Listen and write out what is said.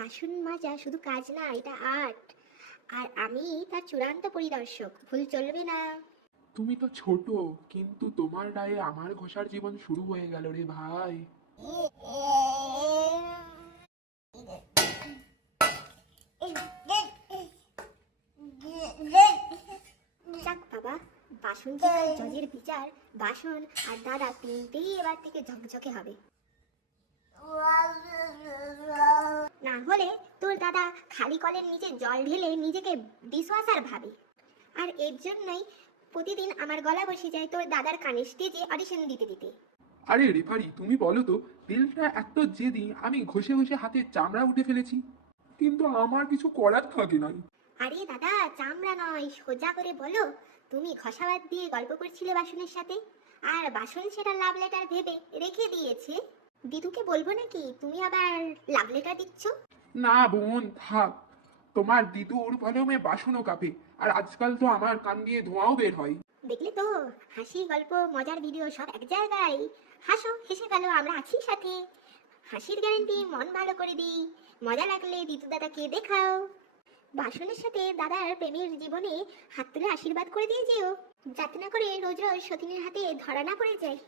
বাসন মাজা শুধু কাজ না, এটা আর্ট। আর আমি তার চূড়ান্ত পরিদর্শক, ভুল চলবে না। তুমি তো ছোট, কিন্তু তোমার গায়ে আমার ঘষার জীবন শুরু হয়ে গেল রে ভাই। যাক বাবা, বাসন চেকার জজের বিচার, বাসন আর দাদা তিনটেই এবার থেকে ঝকঝকে হবে। না হলে তোর দাদা খালি কলের নিচে জল ঢেলে নিজেকে ডিশওয়াশার ভাবে। আর এর জন্যই প্রতিদিন আমার গলা বসে যায় তোর দাদার কানে স্টেজে অডিশন দিতে দিতে। আরে রেফারি, তুমি বলো তো, তেলটা এত জেদি আমি ঘষে ঘষে হাতের চামড়া উঠে ফেলেছি, কিন্তু আমার কিছু করার থাকে নাই। আরে দাদা, চামড়া নয়, সোজা করে বলো। তুমি ঘষাবাদ দিয়ে গল্প করছিলে বাসনের সাথে, আর বাসন সেটা লাভ লেটার ভেবে রেখে দিয়েছে। দিদুকে বলবো নাকি তুমি আবার লাভ লেটার দিচ্ছ? না বোন, থাক। তোমার দিদুর কলমে বাসনও কাঁপে, আর আজকাল তো আমার কান দিয়ে ধোঁয়াও বের হয়। দেখলে তো, হাসি, গল্প, মজার ভিডিও সব এক জায়গায়। হাসো, হেসে ফেলো, আমরা আছি সাথে। হাসির গ্যারান্টি, মন ভালো করে দিই। মজা লাগলে দিদু দাদাকে দেখাও। বাসনের সাথে দাদার প্রেমের জীবনে হাত তুলে আশীর্বাদ করে দিয়ে যেও, যাতে না করে রোজ রোজ সতীনের হাতে ধরা না পড়ে যায়।